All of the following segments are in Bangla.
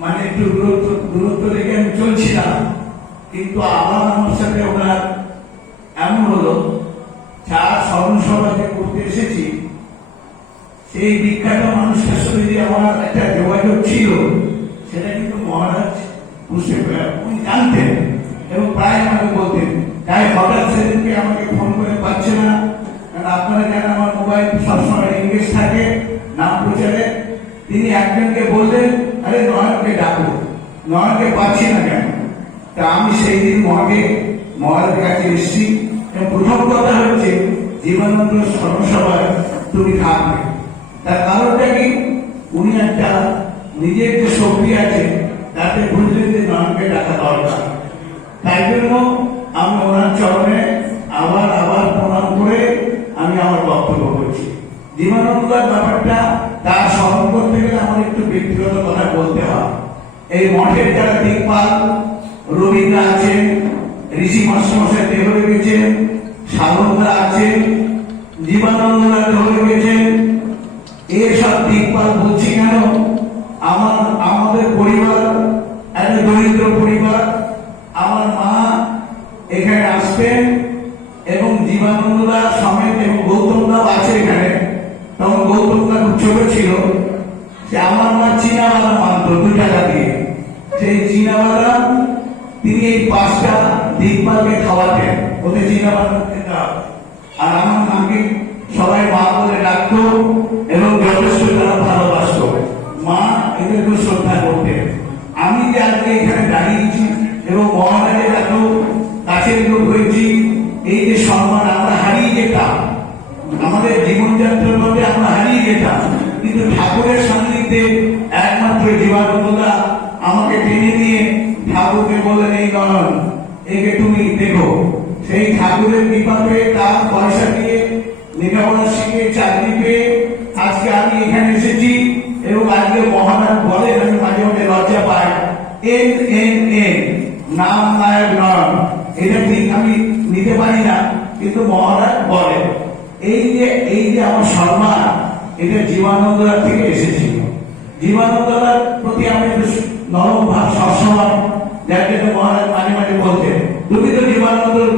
মানে একটু দূরত্ব রেখে আমি চলছিলাম, কিন্তু আবার আমার সাথে ওনার এমন হলো, যার স্মরণসভা যে করতে এসেছি সেই বিখ্যাত মানুষের সাথে যে আমার একটা যোগাযোগ ছিল সেটা কিন্তু মহারাজ বুঝতে উনি জানতেন এবং প্রায় আমাকে বলতেন। তাই হঠাৎ সেদিনকে আমাকে ফোন করে পাচ্ছে না, কারণ আপনারা জানেন আমার মোবাইল সবসময় এনগেজ থাকে নাম প্রচারে। তিনি একজনকে বললেন, আরে নয়নকে ডাকো, নয়নকে পাচ্ছি না কেন? তা আমি সেই দিন মহারাজের কাছে এসেছি। প্রথম কথা হচ্ছে জীবনানন্দ স্মরণসভায় তুমি থাকবে। তার কারণটা কি, উনি একটা নিজের যে শক্তি আছে তাতে বুঝলেন যে নয়নকে ডাকা দরকার। তাই জন্য আমি ওনার চরণে আবার প্রণাম করে আমি আমার বক্তব্য করছি। জীবনানন্দের ব্যাপারটা তার স্মরণ করতে গেলে আমার একটু ব্যক্তিগত কথা বলতে হয়। এই মঠের যারা দিকপাল, রবীন্দ্র আছেন, ঋষি মাস্টারমশাই দেহ রেখেছেন, সাধকরা আছেন, জীবনানন্দরা দেহ রেখেছেন, এসব দিকপাল বলছি কেন, আমাদের পরিবার একটা দরিদ্র পরিবার। আমার মা এখানে আসতেন এবং জীবনানন্দরা সমেত এবং গৌতমরাও আছে এখানে। তখন গৌতমরা খুব ছোট ছিল, সে আমার মা চীনাওয়ালা মানত 2 টাকা দিয়ে। সেই চীনাওয়ালা তিনি এই 5টা দিকপালকে খাওয়াতেন, ওদের চীনাওয়ালা খেতে হবে। আর আমার মাকে সবাই মা বলে ডাকতো এবং যথেষ্ট তারা ভালোবাসত। মা এদেরকে শ্রদ্ধা করতেন। আমি যে আজকে এখানে দাঁড়িয়েছি এবং মহারাজের এত কাছের লোক হয়েছি, এই যে সম্মান আমরা হারিয়ে যেতাম, আমাদের জীবনযাত্রার মধ্যে আমরা হারিয়ে যেতাম, কিন্তু ঠাকুরের সান্নিধ্যে একমাত্র জীবনানন্দদা আমাকে টেনে নিয়ে ঠাকুরকে বললেন, এই নয়ন, একে তুমি দেখো। সেই ঠাকুরের কৃপাতে তার পয়সা দিয়ে লেখাপড়া শিখে চাকরি পেয়ে আজকে আমি এখানে এসেছি। এবং আজকে মহারাজ বলেন, আমি মাঝে মাঝে লজ্জা পাই, NNN নাম নায়ক নয়ন, এটা ঠিক আমি নিতে পারি না, কিন্তু মহারাজ বলেন। এই যে আমার সম্মান, এটা জীবনানন্দদার থেকে এসেছিল। জীবনানন্দদার প্রতি আমি নরম ভাব সবসময়, যাকে মহারাজ মাঝে মাঝে বলতেন, তুমি তো জীবনানন্দর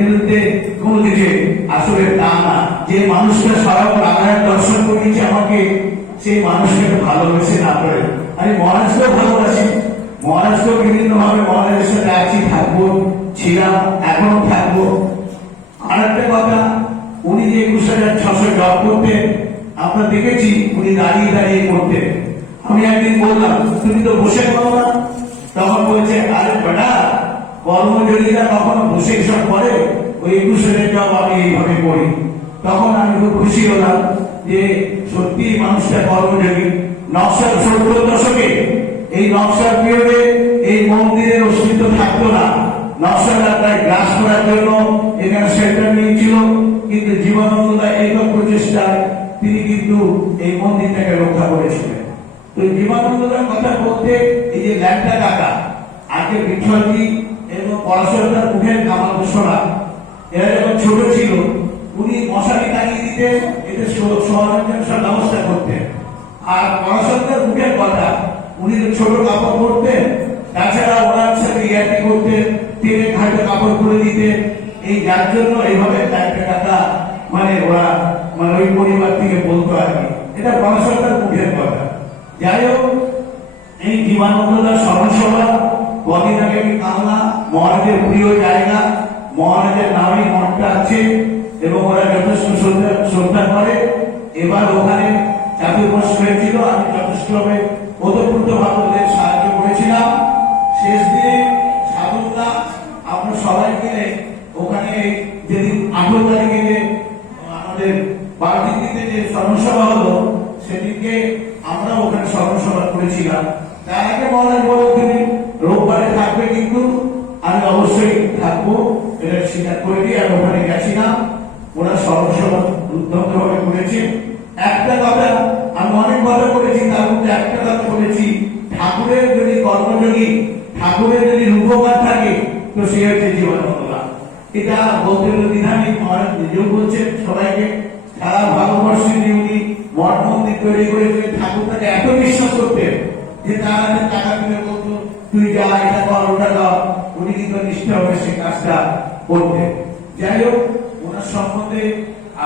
বিরুদ্ধে কোন দিকে, আসলে তা না। যে মানুষটা স্বয়ং রামায়ণ দর্শন করিয়েছে আমাকে, সেই মানুষকে ভালোবেসে না করে আমি মহারাজকেও ভালোবাসি। মহারাজকেও বিভিন্ন ভাবে মহারাজের সাথে আছি, থাকবো, ছিলাম, এখনো থাকবো। আর একটা কথা, উনি যে 21,600 জব করতেন, আমরা দেখেছি উনি দাঁড়িয়ে দাঁড়িয়ে করতেন। আমি একদিন বললাম, তুমি তো বসে করো না। তখন বলছে, আরে বেটা, কর্মযোগীরা কখনো বসে সব করে, ওই 21,000 জব আমি এইভাবে করি। তখন আমি খুব খুশি হলাম যে সত্যি মানুষটা কর্মযোগী। নকশাল 70 দশকে এই নকশাল পিরিয়ডে এই মন্দিরের অস্তিত্ব থাকতো না। নকশালরা প্রায় গ্রাস করার জন্য এখানে সেন্টার নিয়েছিল, কিন্তু জীবনানন্দদা একক প্রচেষ্টায় তিনি কিন্তু এই মন্দিরটাকে রক্ষা করেছিলেন। তো জীবনানন্দদার কথা বলতে, এই যে ল্যাংটা কাকা, আগে বিঠলজি এবং পড়াশোনার মুখের কামাল ঘোষণা, এরা যখন ছোট ছিল উনি মশারি টাঙিয়ে দিতেন, এতে শহরাঞ্চল সব ব্যবস্থা করতেন। আর পড়াশোনার মুখের কথা, উনি তো ছোট কাপড় পরতেন, তাছাড়া ওনার সাথে ইয়ার্কি করতেন, তেলে ঘাটে কাপড় খুলে দিতেন। এই যার জন্য এইভাবে একটা টাকা মানে ওরা মানে ওই পরিবার থেকে বলতো আর কি, এটা পড়াশোনার মুখের কথা। যাই হোক, এই জীবনানন্দদার স্মরণসভা কদিন আগে আমি কামনা, মহারাজের প্রিয় জায়গা, মহারাজের নামে মঠটা আছে এবং ওরা যথেষ্ট শ্রদ্ধা করে। এবার ওখানে চাতুর্মাস হয়েছিল, আমি যথেষ্ট ওতপ্রোত ভাবে ওদের সাহায্য করেছিলাম। শেষ দিনে সাধুরা আমরা সবাই মিলে ওখানে যেদিন 18 তারিখে যে আমাদের বারদিতে যে স্মরণসভা হলো, সেদিনকে আমরা ওখানে স্মরণসভা করেছিলাম। তার আগে মহারাজ বলে, তুমি রোববারে থাকবে, কিন্তু আমি অবশ্যই থাকবো, এটা স্বীকার করে দিয়ে আমি ওখানে গেছিলাম। ওরা স্মরণসভা দুর্দান্ত ভাবে করেছে। একটা কথা, আমি অনেক কথা বলেছি, তার মধ্যে একটা কথা বলেছি, ঠাকুরের যদি কর্মযোগী, ঠাকুরের যদি রূপকার থাকে, তো সে হচ্ছে জীবনানন্দদা। এটা বলতে দ্বিধানি, মহারাজ নিজেও বলছেন সবাইকে, সারা ভারতবর্ষে উনি মঠ মন্দির তৈরি করে ঠাকুরটাকে এত বিশ্বাস করতেন যে তার হাতে টাকা দিলে বলতো তুই যা এটা কর ওটা কর, উনি কিন্তু নিষ্ঠ হবে সে কাজটা করতে। যাই হোক, ওনার সম্বন্ধে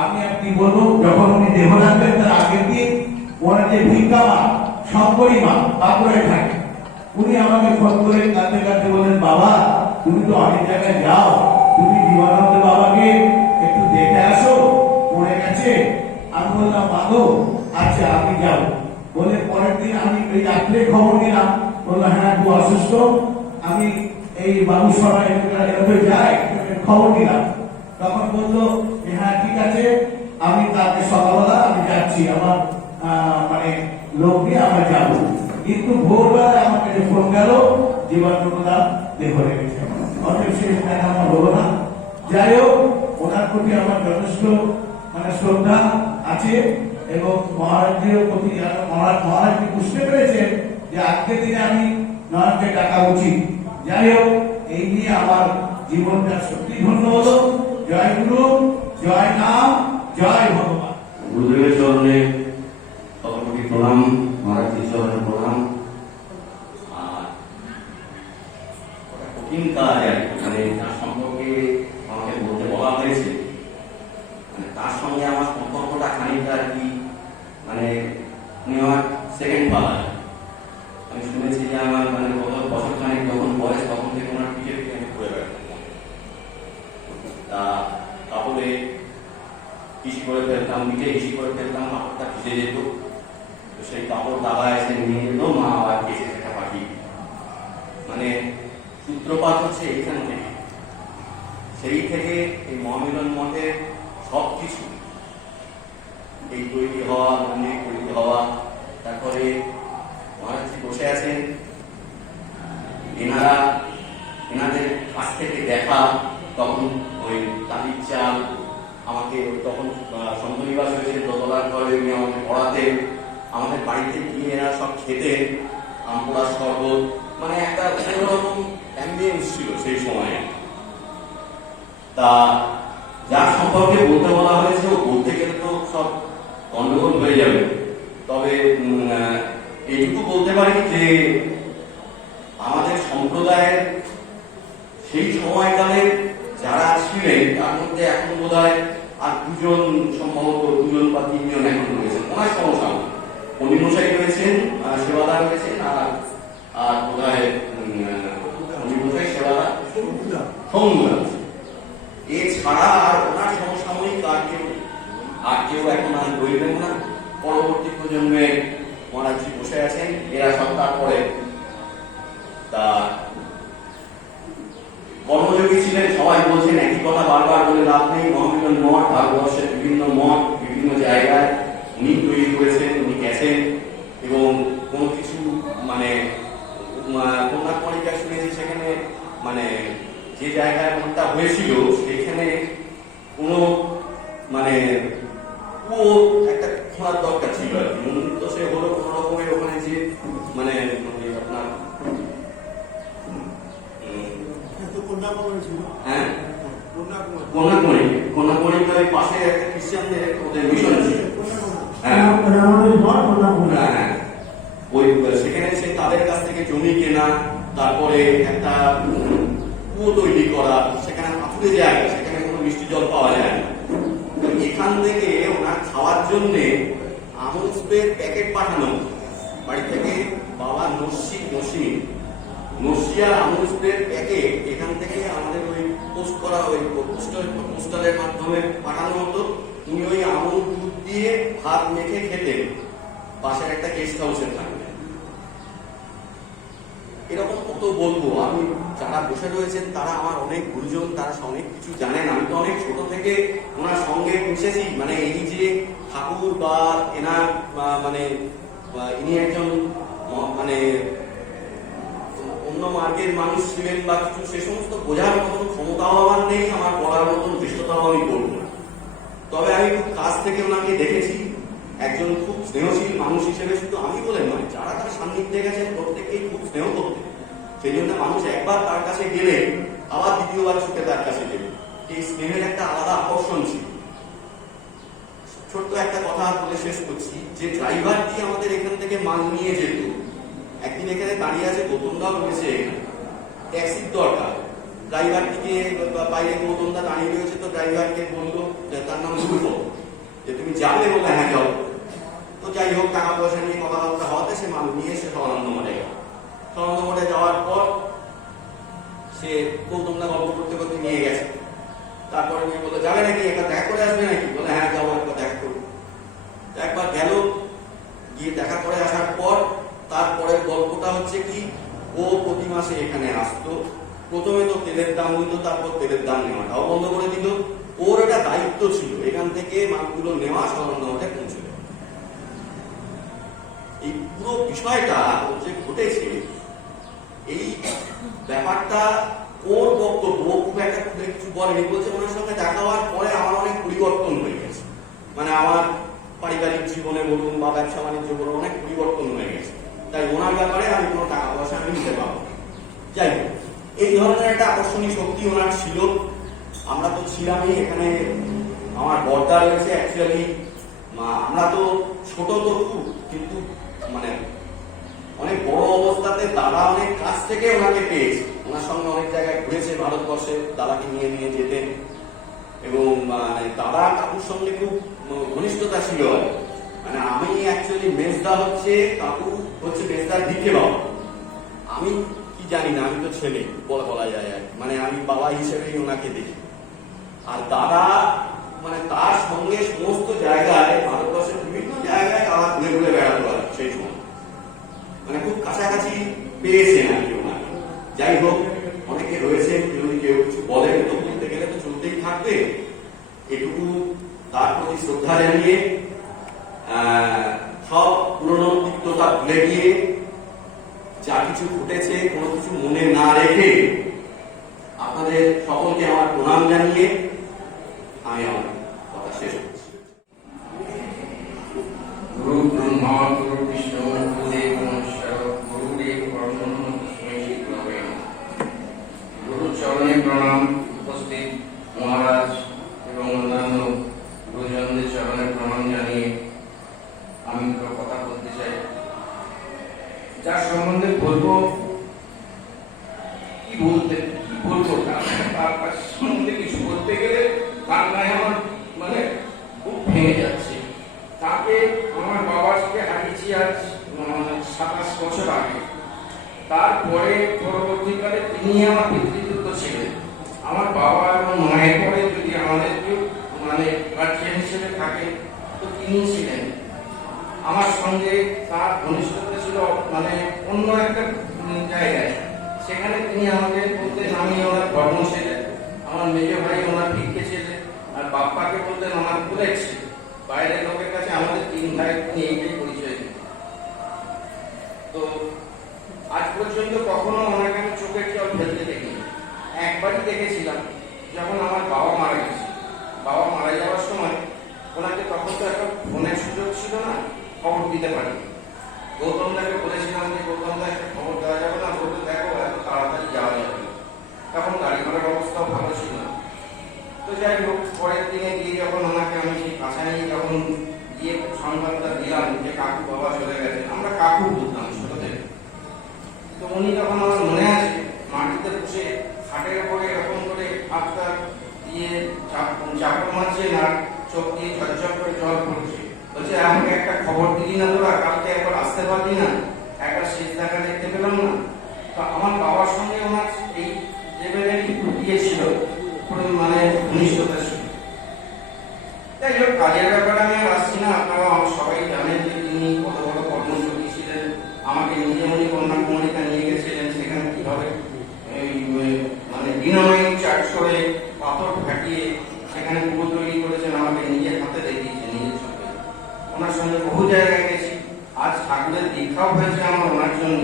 আমি আর কি বলবো, যখন উনি দেহ রাখবেন তার আগের দিন ওনার যে ভিক্ষা মা শঙ্করী মা বাঁকুড়ায় থাকে, উনি আমাকে ফোন করে কাঁদতে কাঁদতে বলেন, বাবা তুমি তো অনেক জায়গায় যাও, তুমি জীবনানন্দ বাবাকে একটু দেখে আসো, পড়ে গেছে। আমি বললাম মাগো আচ্ছা আমি যাবো বলে, পরের দিন আমি ওই রাত্রে খবর নিলাম, বললাম হ্যাঁ খুব অসুস্থ, আমি এই বাবু সবাই যাই খবর নিলাম। তখন বললো হ্যাঁ ঠিক আছে, আমি কালকে সকালবেলা আমি যাচ্ছি, আমার মানে লোক নিয়ে আমরা যাবো। কিন্তু ভোরবেলা আমার কাছে ফোন গেল জীবানন্দদা দেহ রেখেছে, অতএব শেষ দেখা আমার হলো না। যাই হোক, ওনার প্রতি আমার যথেষ্ট মানে শ্রদ্ধা আছে এবং মহারাজের প্রতি মহারাজ বুঝতে পেরেছেন যে আজকের দিনে আমি নয়নকে ডাকা উচিত। যাই হোক, এই নিয়ে আমার জীবনটা সত্যি ধন্য হলো। জয় গুরু, জয় নাম, জয় ভগবান। গুরুদেবের চরণে শতকোটি প্রণাম, মহারাজের চরণে প্রণাম। আর কঠিন কাজ আর কি, মানে তার সম্পর্কে আমাকে বলতে বলা হয়েছে, মানে তার সঙ্গে আমার সম্পর্কটা খানিকটা আর কি, মানে উনি আমার সেকেন্ড ফাদার। আমি শুনেছি যে আমার মানে গত বছর খানিক যখন বয়স, তখন থেকে ওনার পিঠে পিঠে আমি ঘুরে বেড়াতাম। তা তারপরে ইসি করে ফেলতাম, পিঠে ইসি করে ফেলতাম, কাপড়টা ভিজে যেত, তো সেই কাপড় দাদা এসে নিয়ে যেত, মা আবার কেসে সেটা পাঠিয়ে। মানে সূত্রপাত হচ্ছে এইখান থেকে। সেই থেকে এই মহামিলন মঠের সব কিছু, এই তৈরি হওয়া, মন্দির তৈরি হওয়া, তারপরে মহারাজজি বসে আছেন, এনাদের কাছ থেকে দেখা, তখন ওই তালির চাল আমাকে, তখন সন্তনিবাস হয়েছে দোতলার ঘরে, উনি আমাকে পড়াতেন, আমাদের বাড়িতে গিয়ে এরা সব খেতেন, আমপোড়ার শরবত, মানে একটা অন্যরকম অ্যাম্বিয়েন্স ছিল সেই সময়ে। তা যার সম্পর্কে বলতে বলা হয়েছে, ও বলতে গেলে তো সব গন্ডগোল হয়ে যাবে, তবে এইটুকু বলতে পারি যে আমাদের সম্প্রদায়ের সেই সময়কালের যারা ছিলেন তার মধ্যে এখন বোধ হয় আর দুজন, সম্ভবত দুজন বা তিনজন এখন রয়েছেন ওনার সমসাময়িক। পণ্ডিমশাই রয়েছেন, সেবাদার রয়েছেন, আর বোধ হয় পণ্ডিমশাই সেবাদার সৌন্দর্য। এছাড়া আর ওনার সমসাময়িক আর কেউ এখন আর রইলেন না। পরবর্তী প্রজন্মে মহারাজজি বসে আছেন, এরা সব তারপরে। তা কর্মযোগী ছিলেন, সবাই বলছেন একই কথা বারবার বলে লাভ নেই। মহামিলন মঠ ভারতবর্ষের বিভিন্ন মঠ, বিভিন্ন জায়গায় উনি তৈরি করেছেন, উনি গেছেন, এবং কোনো কিছু মানে কন্যাকুমারিকা শুনেছি, সেখানে মানে যে জায়গায় মঠটা হয়েছিল সেখানে কোনো মানে একটা খোঁড়ার দরকার ছিল আর কি। তো সে হলো কোন রকমের ওখানে যে মানে আপনার হ্যাঁ কন্যাকুমারিকার পাশে একটা খ্রিস্টানদের ওদের মিশন ছিল। হ্যাঁ, ওই সেখানে সে তাদের কাছ থেকে জমি কেনা, তারপরে একটা কুয়ো তৈরি করা, সেখানে পাথুরে জায়গা, সেখানে কোনো মিষ্টি জল পাওয়া যায় না। এখান থেকে ওনার খাওয়ার জন্য আমুল স্প্রের প্যাকেট পাঠানো বাড়ি থেকে, বাবা নসিয়ার আমুল স্প্রের প্যাকেট এখান থেকে আমাদের ওই পোস্ট করা, ওই পোস্টারের মাধ্যমে পাঠানো হতো। উনি ওই আমুল দুধ দিয়ে ভাত মেখে খেতেন, পাশের একটা গেস্ট হাউসে থাকতেন। এরকম কত বলবো আমি, যারা বসে রয়েছেন তারা আমার অনেক গুরুজন, তারা অনেক কিছু জানেন। আমি তো অনেক ছোট থেকে ওনার সঙ্গে মিশেছি, মানে এই যে ঠাকুর বা এনার মানে ইনি একজন মানে অন্য মার্গের মানুষ ছিলেন বা কিছু, সে সমস্ত বোঝার মতন ক্ষমতাও আমার নেই, আমার বলার মতন দৃষ্টতাও আমি করবো না। তবে আমি খুব কাছ থেকে ওনাকে দেখেছি, একজন খুব স্নেহশীল মানুষ হিসেবে। শুধু আমি বলে নয়, যারা তার সান্নিধ্যে গেছেন প্রত্যেকেই খুব স্নেহ করতেন। সেই জন্য মানুষ একবার তার কাছে গেলে আবার দ্বিতীয়বার ছুটে তার কাছে গেলে, এই স্নেহের একটা আলাদা আকর্ষণ ছিল। ছোট্ট একটা কথা বলে শেষ করছি, যে ড্রাইভার দিয়ে আমাদের এখান থেকে মাল নিয়ে যেত, একদিন এখানে দাঁড়িয়ে আছে, গৌতমদাও রয়েছে, ট্যাক্সির দরকার, ড্রাইভারটিকে বাইরে গৌতমদা দাঁড়িয়ে রয়েছে, তো ড্রাইভারকে বললো, তার নাম শুভ, যে তুমি যাবে? বললে হ্যাঁ যাও। তো যাই হোক, টাকা পয়সা নিয়ে কথাবার্তা হওয়াতে সে মানুষ নিয়ে এসে সদানন্দ মঠে গেল। সদানন্দ মঠে যাওয়ার পর সে গৌতমদা গল্প করতে করতে নিয়ে গেছে। তারপরে নিয়ে বললো, যাবে নাকি, একটা দেখা করে আসবে নাকি? বলে হ্যাঁ যাবো, একবার দেখা করবো। একবার গেল, গিয়ে দেখা করে আসার পর তারপরের গল্পটা হচ্ছে কি, ও প্রতি মাসে এখানে আসতো। প্রথমে তো তেলের দাম হইতো, তারপর তেলের দাম নেওয়াটাও বন্ধ করে দিল। ওর একটা দায়িত্ব ছিল এখান থেকে মালগুলো নেওয়া, সদানন্দ মঠে পৌঁছে দেওয়া। এই পুরো বিষয়টা যে ঘটেছে, এই ব্যাপারটা ওর বক্তব্য, খুব একটা কিছু বলেনি। বলছে ওনার সঙ্গে দেখা হওয়ার পরে আমার অনেক পরিবর্তন হয়ে গেছে, মানে আমার পারিবারিক জীবনে বলুন বা ব্যবসা বাণিজ্য বলুন, অনেক পরিবর্তন হয়ে গেছে। তাই ওনার ব্যাপারে আমি কোনো টাকা পয়সা আমি নিতে পারবো। যাই হোক, এই ধরনের একটা আকর্ষণীয় শক্তি ওনার ছিল। আমরা তো ছিলামই এখানে, আমার বর্দা রয়েছে। অ্যাকচুয়ালি আমরা তো ছোট তো খুব, কিন্তু মানে অনেক বড় অবস্থাতে দাদা অনেক কাছ থেকে ওনাকে পেয়েছে। ওনার সঙ্গে অনেক জায়গায় ঘুরেছে ভারতবর্ষে, দাদাকে নিয়ে নিয়ে যেতেন। এবং মানে দাদা কাকুর সঙ্গে খুব ঘনিষ্ঠতা ছিল। মানে আমি অ্যাকচুয়ালি মেজদা হচ্ছে, কাকু হচ্ছে মেজদার দিকে বাবা। আমি কি জানি না, আমি তো ছেলে বলা যায় আর, মানে আমি বাবা হিসেবেই ওনাকে দেখি। আর দাদা মানে তার সঙ্গে সমস্ত জায়গায়, ভারতবর্ষের বিভিন্ন জায়গায় দাদা ঘুরে ঘুরে বেড়াতে পারে সেই সময়, মানে খুব কাছাকাছি পেয়েছেন আর কি ওনাকে। যাই হোক, অনেকে রয়েছে, যদি কেউ কিছু বলেন তো বলতে গেলে তো চলতেই থাকবে। এটুকু তার প্রতি শ্রদ্ধা জানিয়ে, সব পুরনো তিক্ততা ভুলে গিয়ে, যা কিছু ঘটেছে কোনো কিছু মনে না রেখে, আপনাদের সকলকে আমার প্রণাম জানিয়ে আমি আমার কথা শেষ করছি। গুরু ব্রহ্মা গুরু বিষ্ণু গুরুদেব মহেশ্বর গুরুদেব পরম তস্মৈ শ্রী গুরবে নমঃ। গুরু চরণে প্রণাম। উপস্থিত মহারাজ এবং অন্যান্য গুরুজনদের চরণে প্রণাম জানিয়ে আমি দুটো কথা বলতে চাই। যার সম্বন্ধে বলবো, কি বলবো তার কাছে সম্বন্ধে কিছু বলতে গেলে বাংলায় আমার মানে খুব ভেঙে যাচ্ছে। তাকে আমার বাবার সাথে হারিয়েছি আজ 27 বছর আগে। তারপরে পরবর্তীকালে তিনি আমার পিতৃতুল্য ছিলেন। আমার বাবা এবং মায়ের পরে যদি আমাদের কেউ মানে গার্জিয়ান হিসেবে থাকে তো তিনি ছিলেন। আমার সঙ্গে তার ঘনিষ্ঠতা ছিল মানে অন্য একটা জায়গায়। সেখানে তিনি আমাকে বলতেন আমি ওনার ধর্ম ছেলে, আমার মেজ ভাই ওনার ভিক্ষে ছেলে, আর বাপ্পাকে বলতেন আমার কুলের ছেলে। বাইরের লোকের কাছে আমাদের 3 ভাই তিনি এইটাই পরিচয় দিতেন। তো আজ পর্যন্ত কখনো ওনাকে আমি চোখের জল ফেলতে দেখিনি। একবারই দেখেছিলাম যখন আমার বাবা মারা গেছে। বাবা মারা যাওয়ার সময় ওনাকে তখন তো একটা ফোনের সুযোগ ছিল না, খবর দিতে পারি। গৌতমদাকে বলেছিলাম যে গৌতমদা একটা খবর দেওয়া যাবে না, বলতে দেখো এত তাড়াতাড়ি যাওয়া যাবে। তখন গাড়ি ঘোড়ার অবস্থাও ভালো ছিল না। তো যাই হোক, পরের দিনে গিয়ে যখন ওনাকে আমি সেই কাছে নিয়ে যখন গিয়ে সংবাদটা দিলাম যে কাকু বাবা চলে গেছেন, আমরা কাকু বলতাম ছোটতে। তো উনি তখন আমার মনে আছে মাটিতে বসে খাটের উপরে এরকম করে হাতটা দিয়ে চাপড় মারছেন আর চোখ দিয়ে ঝরঝর করে জল পড়ছে। বলছে আমাকে একটা খবর দিলি না তোরা, কালকে একবার আসতে পারলি না, একটা শেষ দেখা দেখতে পেলাম না। তো আমার বাবার সঙ্গে ওনার এই লেভেলেরই ছিল, মানে ঘনিষ্ঠতা ছিল। যাই হোক, কাজের ব্যাপারে আমি আর আসছি না। আপনারা সবাই জানেন যে তিনি কত বড় কর্মযোগী ছিলেন। আমাকে নিজে উনি কন্যাকুমারিকা নিয়ে গেছিলেন, সেখানে কিভাবে মানে ডিনামাইট চার্জ করে পাথর ফাটিয়ে সেখানে পুরো তৈরি করেছেন, আমাকে নিজের হাতে দেখিয়েছেন নিজের চোখে। ওনার সঙ্গে বহু জায়গায় গেছি। আজ ঠাকুরের দীক্ষাও হয়েছে আমার ওনার জন্য।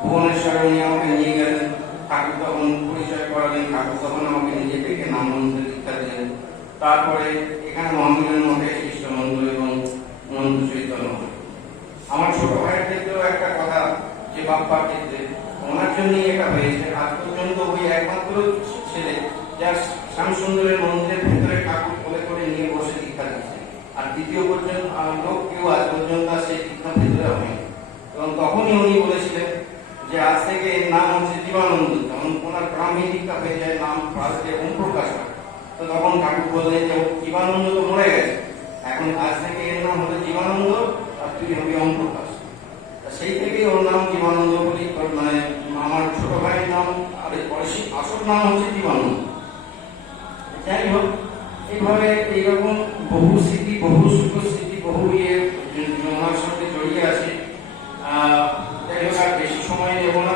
ভুবনেশ্বরে উনি আমাকে নিয়ে গেলেন, ঠাকুর তখন পরিচয় করালেন, ঠাকুর তখন আমাকে নিজে থেকে নাম মন্ত্রে দীক্ষা দিলেন। তারপরে এখানে মহামিলন মঠে কৃষ্ণবন্ধু এবং নন্দ চৈতন্য। আমার ছোট ভাইয়ের ক্ষেত্রেও একটা কথা, যে বাপ্পার ক্ষেত্রে ওনার জন্যই এটা হয়েছে। আজ পর্যন্ত ওই একমাত্র ছেলে যার শ্যামসুন্দরের মন্দিরের ভেতরে ঠাকুর কোলে করে নিয়ে বসে দীক্ষা দিচ্ছে। আর দ্বিতীয় পর্যন্ত লোক কেউ আজ পর্যন্ত সেই দীক্ষা ভেতরে হয়নি। এবং তখনই উনি বলেছিলেন যে আজ থেকে এর নাম হচ্ছে জীবানন্দ। তখন ওনার ব্রাহ্মী দীক্ষা হয়ে যায়, নাম ফার্স্টে ওম প্রকাশ হয়। তো তখন ঠাকুর বললেন যে জীবানন্দ তো মরে গেছে, এখন আজ থেকে এর নাম হলো জীবানন্দ, আর তুই হবি ওম প্রকাশ। সেই থেকে ওর নাম জীবানন্দ বলি। মানে আমার ছোট ভাইয়ের নাম আর আসল নাম হচ্ছে জীবানন্দ। যাই হোক, এইভাবে এইরকম বহু স্মৃতি, বহু সুখ স্মৃতি, বহু ওনার সঙ্গে জড়িয়ে আছে। যাই হোক, আর বেশি সময় নেব না,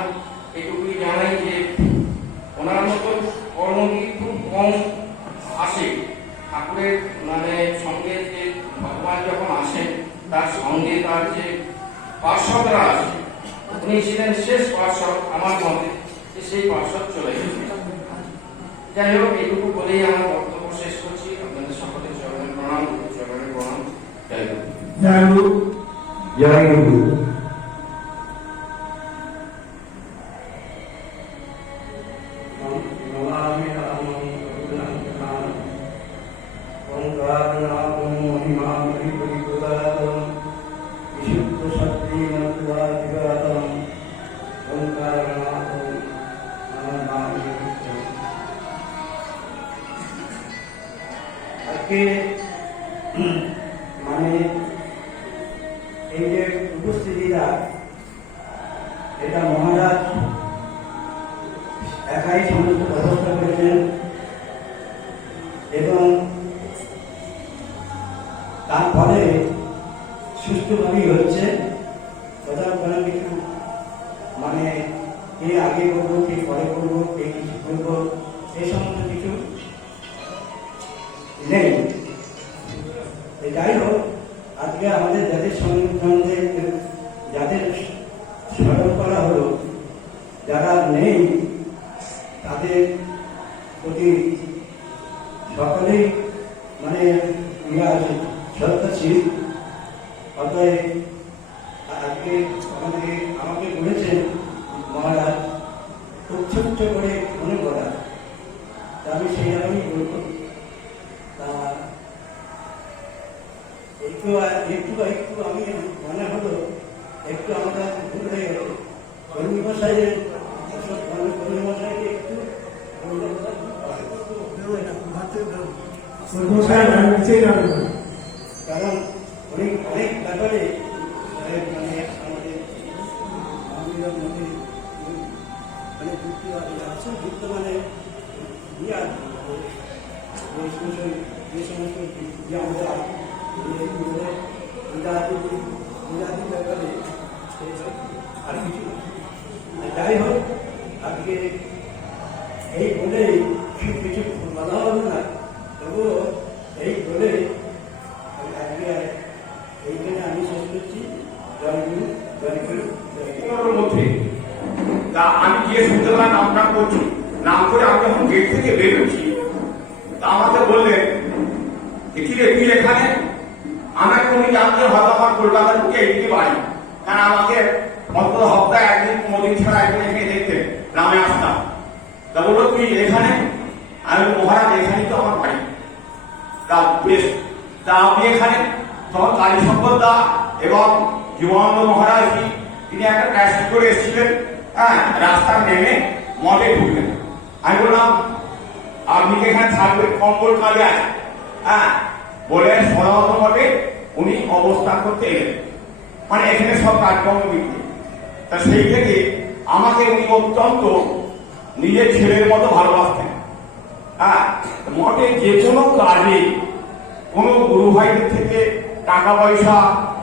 এটুকুই জানাই যে ওনার মতো কর্মগীত খুব কম আসে ঠাকুরের মানে সঙ্গে। যে ভগবান যখন আসেন তার সঙ্গে তার যে পার্শ্বদরা আসে, উনি ছিলেন শেষ পার্শ্বদ আমার মতে, যে সেই পার্শ্বদ চলে গেছে। যাই হোক, এইটুকু বলেই আমার বক্তব্য শেষ করছি। আপনাদের সকলের চরণে প্রণাম, চরণে প্রণাম। জয় গুরু। জয় গুরু। জয় গুরু। মানে এই যে উপস্থিতিটা, এটা মহারাজ একাই সমস্ত ব্যবস্থা করেছেন এবং তার ফলে সুষ্ঠুভাবেই হচ্ছে। কোথাও কোনো কিছু মানে কে আগে করবো, কে পরে করবো, কে কিছু করবো, এই সমস্ত কিছু নেই। যাই হোক, আজকে আমাদের যাদের সঙ্গে যাদের স্মরণ করা হলো, যারা নেই তাদের প্রতি সকলেই মানে শ্রদ্ধাশীল। অতএব আজকে আমাকে বলেছেন মহারাজ খুব ছোট্ট করে মনে করা, তা আমি সেই রকমই বলব। তা একটু আমি মনে হলো একটু আমরা ভুল হয়ে গেল। কর্মী মশাইয়ের একটু কারণ অনেক ব্যাপারে মানে আমাদের মানে যুক্ত আছে, যুক্ত মানে যে সমস্ত আমরা ব্যাপারে আর কিছু। যাই হোক, আজকে এই বলে কিছু বলা হবে না, তবুও এই বলে আজকে এইখানে আমি শেষ করছি। জয় গুরু, জয় গুরু, জয় গুরু। মধ্যে তা আমি গিয়ে সন্ধ্যেবেলা নাম করছি, নাম করে আমি যখন গেট থেকে বেরোচ্ছি, তা আমাকে বললেন কি রে তুই এখানে? আমাকে উনি জানতে হয়তো আমার কলকাতার বুকে এইদিকে বাড়ি, কারণ আমাকে অন্তত সপ্তাহে একদিন 15 দিন ছাড়া একদিন এখানে দেখতে গ্রামে আসতাম। তা বললো তুই এখানে? আমি মহারাজ এখানেই তো আমার বাড়ি। তা বেশ, তা আপনি এখানে? তখন কালী সম্পদ দা এবং জীবনানন্দ মহারাজজি তিনি একটা ট্যাক্সি করে এসেছিলেন, হ্যাঁ, রাস্তায় নেমে মঠে ঢুকলেন। আমি বললাম আপনি কি এখানে থাকবেন? কম্বল কাজে আছে, হ্যাঁ, বলে সনাতন মঠে উনি অবস্থান করতে এলেন, মানে এখানে সব কাজকর্ম দিতে। তা সেই থেকে আমাকে উনি অত্যন্ত নিজের ছেলের মতো ভালোবাসতেন। হ্যাঁ, মঠে যে কোনো কাজে কোনো গুরু ভাইদের থেকে টাকা পয়সা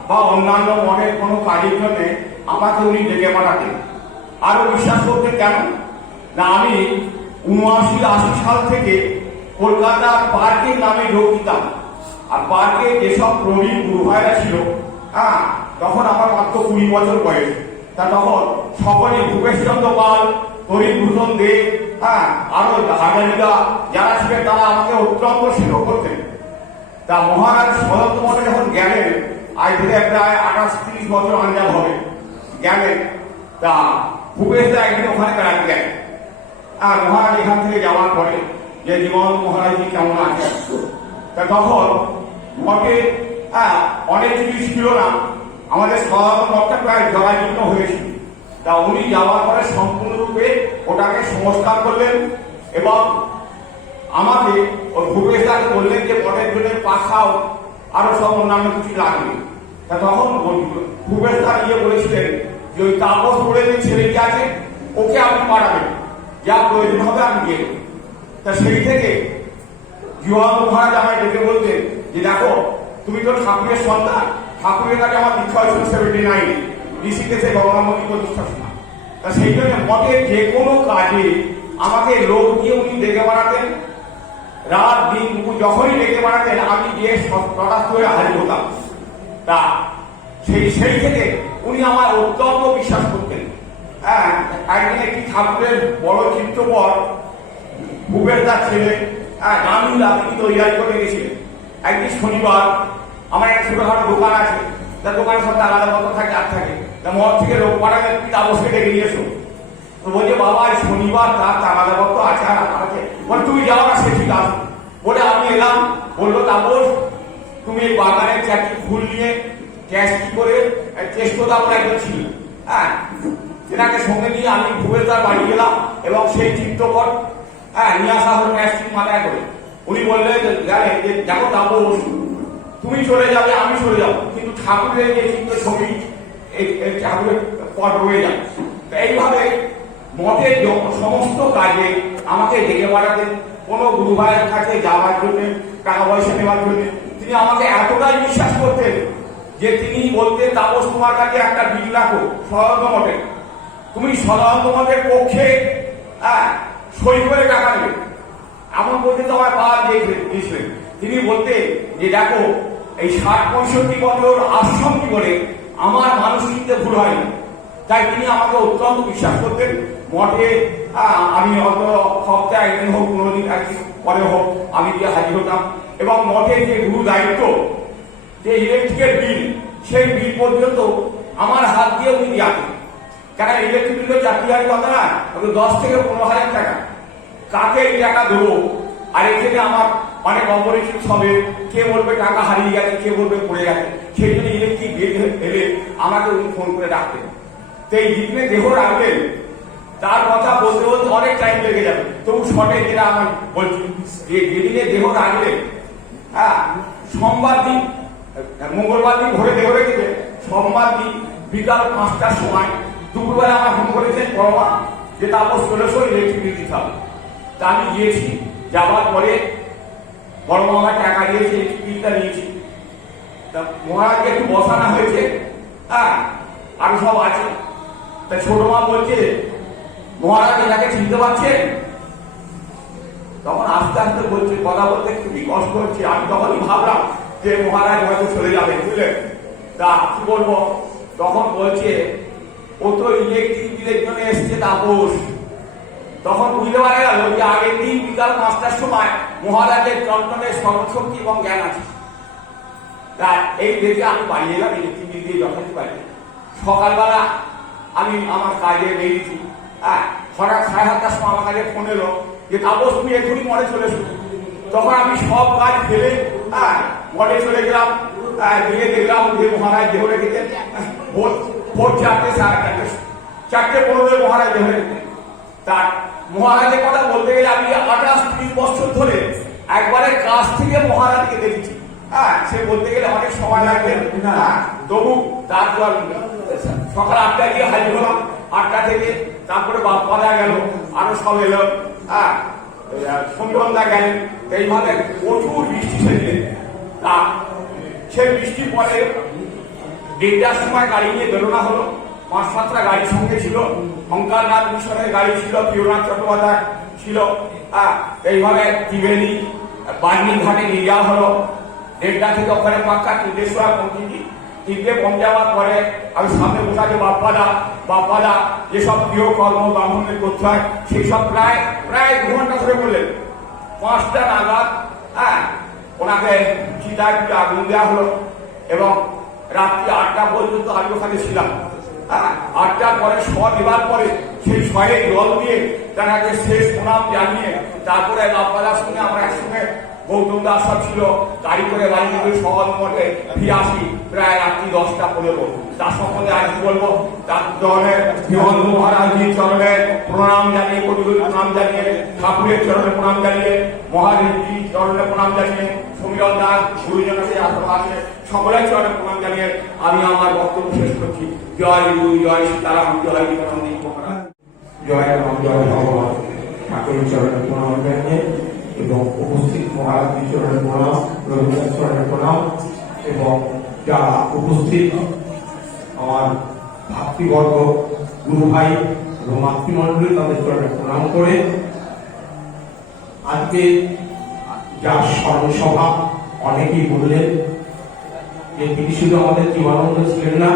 বা অন্যান্য মঠের কোনো কাজের জন্য আমাকে উনি ডেকে পাঠাতেন। আরো বিশ্বাস করতে কেন না, আমি 79-80 সাল থেকে কলকাতা পার্কের নামে যোগ দিতাম। আর পার্কে যেসব প্রবীণ গুরু ভাইরা ছিল, হ্যাঁ, তখন আমার মাত্র 20 বছর বয়স। তা তখন সকলে ভূপেশচন্দ্র পাল, তরিভূষণ দে, হ্যাঁ, আরো হাজারিকা যারা ছিলেন তারা আমাকে অত্যন্ত স্নেহ করতেন। তা মহারাজ সদন্ত মঠে যখন গেলেন, আজ থেকে প্রায় 28-30 বছর আঞ্জাদ হবে গেলেন, তা ভূপেশদা একদিন ওখানে বেড়াতে গেলেন। আর মহারাজ এখান থেকে যাওয়ার পরে যে জীবনানন্দ মহারাজজি কেমন আছে, তা তখন মঠে অনেক জিনিস ছিল না, আমাদের সনাতন মঠটা প্রায় জরাজীর্ণ হয়েছিল। তা উনি যাওয়ার পরে সম্পূর্ণরূপে ওটাকে সংস্কার করলেন এবং আমাকে ওই ভূপেশ দাকে বললেন যে মঠের জন্য পাখাও আরো সব অন্যান্য কিছু লাগবে। তা তখন ভূপেশ দা গিয়ে বলেছিলেন যে ওই তাপস পড়ে যে ছেলেটি আছে ওকে আপনি পাঠাবেন, যা প্রয়োজন হবে আমি দিয়ে দেবো। তা সেই থেকে জীবন মহারাজ আমায় ডেকে বলতেন যে দেখো তুমি তো ঠাকুরের সন্তান, ঠাকুরের কাছে আমার দীক্ষা হয়েছিল 79 ঋষিকেশে গঙ্গামতি প্রতিষ্ঠা সময়। তা সেই জন্য মঠের যে কোনো কাজে আমাকে লোক দিয়ে উনি ডেকে বাড়াতেন, রাত দিন যখনই ডেকে বাড়াতেন আমি গিয়ে তটাস্থ হয়ে হাজির হতাম। তা সেই থেকে উনি আমার অত্যন্ত বিশ্বাস করতেন। হ্যাঁ, একদিন একটি ঠাকুরের বড় চিত্রপট ভূপেশ দার ছেলে গামিলা তিনি তৈরি করে গেছিলেন। একদিন শনিবার আমার একটা ছোটখাটো দোকান আছে, তার দোকানে সব আলাদা মতো থাকে আর থাকে। তা মঠ থেকে লোক পাঠাবে তুমি তাপসকে ডেকে নিয়ে এসো। তো বলছে বাবা শনিবার তার তাগাদাপত্র আছে আর আছে, বলে তুমি যাও না সে ঠিক আছে। বলে আমি এলাম, বললো তাপস তুমি এই বাগানের চারটি ফুল নিয়ে ক্যাশ কি করে চেষ্টা করে একজন ছিল, হ্যাঁ সেটাকে সঙ্গে নিয়ে আমি ভূপেশদার বাড়ি গেলাম এবং সেই চিত্রপট নিয়ে আসা হলো ক্যাশটি মাথায় করে। উনি বললেন জানে যে দেখো তাপস তুমি চলে যাবে আমি চলে যাবো, কিন্তু ঠাকুরের যে চিত্র ছবি এই ঠাকুরের পট রয়ে যাবে। এইভাবে মঠের সমস্ত কাজে আমাকে ডেকে পাঠাতেন কোনো গুরু ভাইয়ের কাছে যাওয়ার জন্য, টাকা পয়সা নেওয়ার জন্য। তিনি আমাকে এতটাই বিশ্বাস করতেন যে তিনি বলতেন তাপস তোমার কাছে একটা বিল রাখো সদানন্দ মঠের, তুমি সদানন্দ মঠের পক্ষে সই করে টাকা নেবে। এমন পর্যন্ত আমার পাওয়া দিয়েছিলেন। তিনি বলতেন যে দেখো এই 60-65 বছর আশ্রম জীবনে আমার মানসিকতে ভুল হয়নি। তাই তিনি আমাকে অত্যন্ত বিশ্বাস করতেন। মঠে আমি অত সপ্তাহে একদিন হোক 15 দিন একদিন পরে হোক আমি গিয়ে হাজির হতাম এবং মঠের যে গুরু দায়িত্ব যে ইলেকট্রিকের বিল, সেই বিল পর্যন্ত আমার হাত দিয়ে উনি দিতেন। কেন ইলেকট্রিক বিলের 4,000 কথা না, 10 থেকে 15,000 টাকা কাকে এই টাকা দেবো। আর এখানে আমার অনেক অপরিচিত হবে, কে বলবে টাকা হারিয়ে গেছে, কে বলবে পড়ে গেছে। সেই জন্য ইলেকট্রিক বিল এলে আমাকে উনি ফোন করে ডাকতেন। তো এই যেদিনে দেহ রাখবেন তার কথা বলতে বলতে অনেক টাইম লেগে যাবে, তবু শর্টে যেটা আমার বলছি যে যেদিনে দেহ রাখবেন সোমবার দিন, মঙ্গলবার দিন ভোরে দেহ রেখেছে, সোমবার দিন বিকাল 5টার সময় দুপুরবেলা আমার ফোন করেছেন বড়মা যে তাপস চলে এসো ইলেকট্রিক বিল দিতে হবে। তা আমি গিয়েছি, যাওয়ার পরে বড়মা আমার টাকা দিয়েছে, ইলেকট্রিক বিলটা নিয়েছি। তা মহারাজকে একটু বসানো হয়েছে, আরো সব আছে। তা ছোট মা বলছে মহারাজ এটাকে চিনতে পারছেন? তখন আস্তে আস্তে বলছে, কথা বলতে খুবই কষ্ট হচ্ছে। আমি তখনই ভাবলাম যে মহারাজ হয়তো চলে যাবে, বুঝলেন। তা কি বলবো, তখন বলছে ও তো ইলেকট্রিক বিলের জন্য এসছে তাপস। তখন বুঝতে পারা গেল যে আগের দিন বিকাল 5টার সময় মহারাজের চন্দনের সর্বশক্তি এবং জ্ঞান আছে। তা এই দেখে আমি বাড়ি এলাম, ইলেকট্রিক বিল দিয়ে যথাযথ বাড়ি। সকালবেলা আমি আমার কাজে বেরিয়েছি, হঠাৎ 7:30টার সময় আমার কাছে ফোন এলো যে তাপস তুমি এখনই মঠে চলে এসো। তখন আমি সব কাজ ফেলে মঠে চলে গেলাম, গিয়ে দেখলাম যে মহারাজ দেহ রেখেছেন। ভোর 4টে 4:30 4:15 মহারাজ দেহ রেখেছেন। তার মহারাজের কথা বলতে গেলে আমি 28-30 বছর ধরে একবারে কাছ থেকে মহারাজকে দেখেছি। সে বলতে গেলে অনেক সময় লাগবে, তবু তারপর সকাল 8টায় গিয়ে হাজির হলাম। 8টা থেকে তারপরে বাপ্পাদা গেল, আরো সব এলো, সন্ধ্যা গেলেন। এইভাবে প্রচুর বৃষ্টি সেদিন। তা সে বৃষ্টির পরে 1টার সময় গাড়ি নিয়ে বেরোনা হলো। 5-7টা গাড়ির সঙ্গে ছিল, শঙ্করনাথ মিশনের গাড়ি ছিল, প্রিয়নাথ চট্টোপাধ্যায় ছিল। এইভাবে ত্রিবেণী বার্নি ঘাটে নিয়ে যাওয়া হলো। 1টা থেকে ওখানে পাক্কা 3টের সময় পৌঁছেছি। 3টে পৌঁছাবার পরে আমি সামনে বসাতে বাপ্পাদা যেসব প্রিয় কর্ম ব্রাহ্মণের করতে হয় সেই সব প্রায় 2 ঘন্টা ধরে বললেন। 5টা নাগাদ ওনাকে চিতায় আগুন দেওয়া হলো এবং রাত্রি 8টা পর্যন্ত আমি ওখানে ছিলাম। 8টার পরে নেবার পরে সেই শয়ে জল দিয়ে তাকে শেষ প্রণাম জানিয়ে তারপরে বাপ্পাদার সঙ্গে আমরা একসঙ্গে গৌতম দাস সব ছিল। গাড়ি করে বাড়ি থেকে সকাল মঠে ফিরে আসি প্রায় রাত্রি 10টা 15। তার সম্বন্ধে আজ কি বলবো, তার চরণে জীবন মহারাজজির চরণে প্রণাম জানিয়ে, কোটি কোটি প্রণাম জানিয়ে, ঠাকুরের চরণে প্রণাম জানিয়ে, মহাদেবজির চরণে প্রণাম জানিয়ে, সমীরণ দাস গুরুজন আছে আছে সকলের চরণে প্রণাম জানিয়ে আমি আমার বক্তব্য শেষ করছি। জয় গুরু, জয় সীতারাম, জয় বিবেকানন্দ মহারাজ। জয় রাম, জয় ভগবান। ঠাকুরের চরণে প্রণাম জানিয়ে এবং উপস্থিত মহারাজের চরণে প্রণাম, রবীন্দ্র চরণে প্রণাম এবং যারা উপস্থিত আমার ভাতৃবর্গ, গুরু ভাই এবং মাতৃমণ্ডলী তাদের চরণে প্রণাম করে আজকে যার স্মরণসভা অনেকেই বললেন যে তিনি শুধু আমাদের জীবনানন্দ ছিলেন না,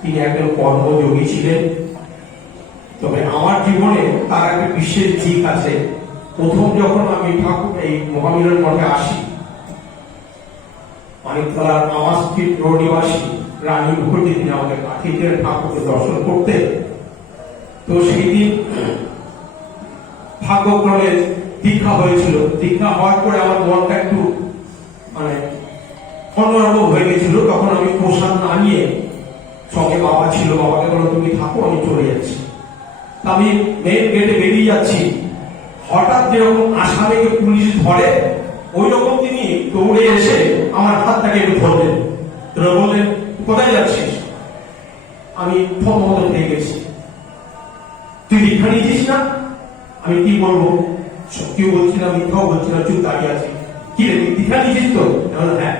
তিনি একজন কর্মযোগী ছিলেন। তবে আমার জীবনে তার একটা বিশেষ দিক আছে। প্রথম যখন আমি ঠাকুর এই মহামিলন মঠে আসি, মানিকতলার আমার স্ট্রিট রোড নিবাসী রানী মুখার্জি তিনি আমাকে পাঠিয়েছিলেন ঠাকুরকে দর্শন করতে। তো সেই দিন ভাগ্যক্রমে দীক্ষা হয়েছিল। দীক্ষা হওয়ার পরে আমার মনটা একটু মানে অন্যরকম হয়ে গেছিল। তখন আমি প্রসাদ না নিয়ে, সঙ্গে বাবা ছিল, বাবাকে বলো তুমি থাকো, আমি চলে যাচ্ছি। আমি মেন গেটে বেরিয়ে যাচ্ছি, হঠাৎ যেরকম আসামিকে পুলিশ ধরে ওই রকম তিনি দৌড়ে এসে আমার হাতটাকে একটু ধরলেন, বললেন কোথায় যাচ্ছিস? আমি থমথম হয়ে গেছি। তুই দীক্ষা নিয়েছিস না? আমি কি বলবো, সত্যিও বলছি না, মিথ্যাও বলছি না, চুপ দাঁড়িয়ে আছি। কি রে, দীক্ষা নিয়েছিস তো? হ্যাঁ।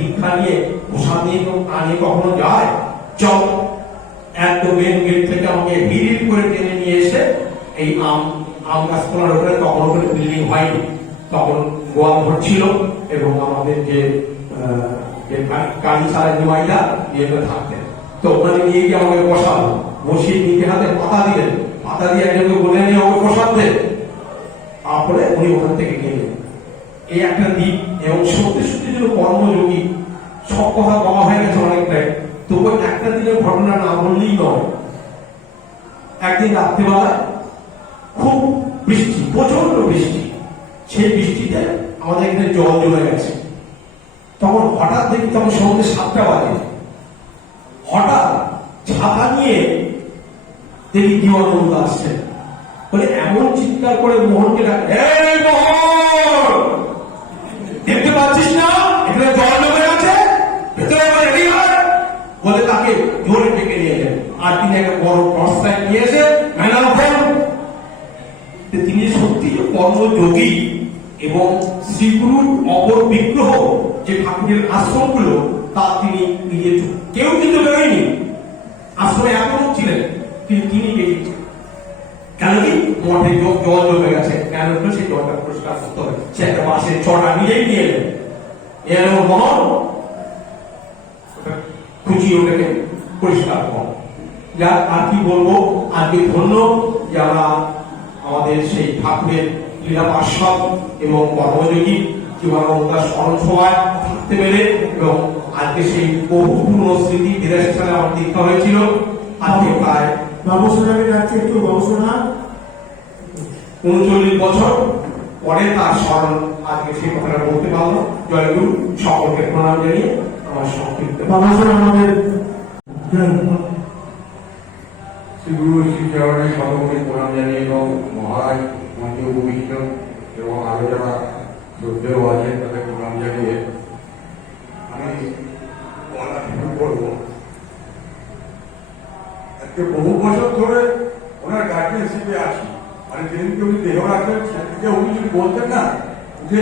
দীক্ষা নিয়ে প্রসাদ নিয়ে নিয়ে কখনো যায়? চল। একদম মেন গেট থেকে আমাকে হিড় করে টেনে নিয়ে এসে এই আম গাছপালার ওপরে, তখন ওখানে বিল্ডিং হয়নি, তখন গোয়াল ঘর ছিল এবং আমাদের যে গাড়ি ছাড়া নিমাইরা নিয়ে থাকতেন। তো ওখানে নিয়ে গিয়ে আমাকে বসালো, বসিয়ে নিজে হাতে পাতা দিলেন, পাতা দিয়ে একজনকে বলে নিয়ে আমাকে প্রসাদ দেন। তারপরে উনি ওখান থেকে গেলেন। এই একটা দিক। এবং সত্যি সত্যি যেন কর্মযোগী, সব কথা বলা হয়ে গেছে অনেকটাই, তবু একটা দিনের ঘটনা না বললেই নয়। একদিন রাত্রিবেলায় খুব বৃষ্টি, প্রচন্ড বৃষ্টি। সেই বৃষ্টিতে আমাদের এখানে জল জমে গেছে। তখন হঠাৎ দেখি, তখন সন্ধ্যে 7টা বাজে, হঠাৎ ছাতা নিয়ে দেখি জীবনানন্দ আসছে। বলে এমন চিৎকার করে মোহনকে ডাকে, এই মোহন, দেখতে পাচ্ছিস না এখানে জল জমে গেছে, ভেতরে রেডি হয়। বলে তাকে জোরে ডেকে নিয়ে গেলেন। আর তিনি একটা বড় টর্চ লাইট নিয়ে এসে ম্যানার হন। তিনি সত্যি কর্মযোগী এবং শ্রীগুরুর অপর বিগ্রহ যে ঠাকুরের আশ্রমগুলো, তা তিনি নিজে কেউ কিন্তু বেরোয়নি। আশ্রমে এখনো ছিলেন, কিন্তু তিনি বেরিয়েছেন। কেন কি? মঠে জল জমে গেছে, কেন সেই জলটা পরিষ্কার করতে হবে। সে একটা বাঁশের ছটা নিজেই নিয়ে এলেন। এর মহন খুঁজি ওটাকে পরিষ্কার কর। যা আর কি বলবো, আজকে ধন্য যারা আমাদের সেই ঠাকুরের লীলা পার্শ্বদ এবং কর্মযোগী জীবনানন্দার স্মরণ সভায় থাকতে পেরে, এবং আজকে সেই বহু পুরনো স্মৃতি 82 সালে আমার দীক্ষা হয়েছিল। আজকে প্রায় বাবুসোনাকে যাচ্ছে, একটু বাবুসোনা 39 বছর পরে তার স্মরণ আজকে সেই কথাটা বলতে পারলো। জয়গুরু, সকলকে প্রণাম জানিয়ে আমার সংক্ষিপ্ত বাবুসোনা আমাদের শ্রীগুরু শ্রীচরণে সকলকে প্রণাম জানিয়ে এবং মহারাজ মঞ্চে উপবিষ্ট এবং আরো যারা শ্রদ্ধেয় আছেন তাদের প্রণাম জানিয়ে আমি বলা শুরু করবো। আজকে বহু বছর ধরে ওনার গার্জিয়ানশিপে আছি। মানে যেদিনকে উনি দেহ রাখবেন সেদিকে উনি যদি বলতেন না যে